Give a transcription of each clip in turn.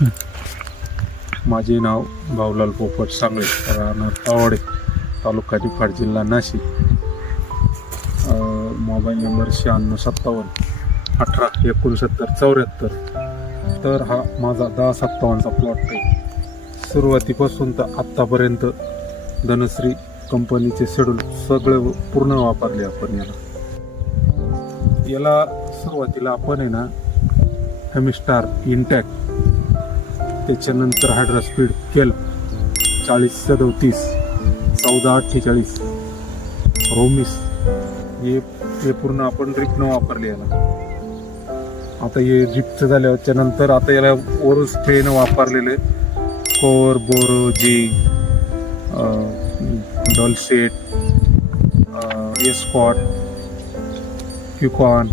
माझे नाव भाऊलाल पोपट सांगळे राहणार तावडे तालुका निफाड जिल्हा नाशिक. मोबाईल नंबर शहाण्णव सत्तावन्न अठरा एकोणसत्तर चौऱ्याहत्तर. तर हा माझा दहा सत्तावन्नचा प्लॉट आहे. सुरुवातीपासून तर आत्तापर्यंत धनश्री कंपनीचे शेड्यूल सगळे पूर्ण वापरले आपण याला. याला सुरुवातीला आपण आहे ना हेमिस्टार इंटॅक्ट त्याच्यानंतर हायड्रा स्पीड केल. चाळीस सदोतीस चौदा अठ्ठेचाळीस. रोमिस. हे हे पूर्ण आपण रिपनं वापरले याला. आता हे रिपचं झाल्याच्यानंतर आता याला ओर स्प्रेनं वापरलेले कोर बोरो जी डॉलसेट एस्कॉट क्युकॉन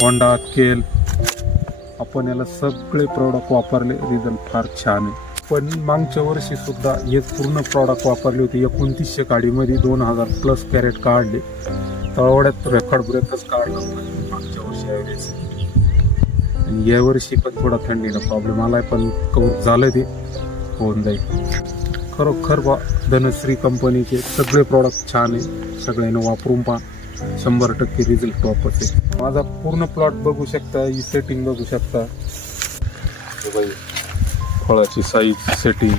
होंडा केल आपण याला सगळे प्रॉडक्ट वापरले. रिझल्ट फार छान आहे. पण मागच्या वर्षी सुद्धा हेच पूर्ण प्रॉडक्ट वापरले होते. एकोणतीसशे गाडीमध्ये दोन हजार प्लस कॅरेट काढले. तेवढ्यात रेकॉर्ड ब्रेकच काढला. मागच्या वर्षी यावेळेस आणि यावर्षी पण थोडा थंडीला प्रॉब्लेम आलाय. पण कवर झालं ते. होऊन जाईल. खरोखर बा धनश्री कंपनीचे सगळे प्रॉडक्ट छान आहे. सगळ्यांना वापरून पहा. शंभर टक्के रिझल्ट टॉप असेल माझा पूर्ण प्लॉट बघू शकता ही सेटिंग बघू शकता. बाई, फळाची साईज सेटिंग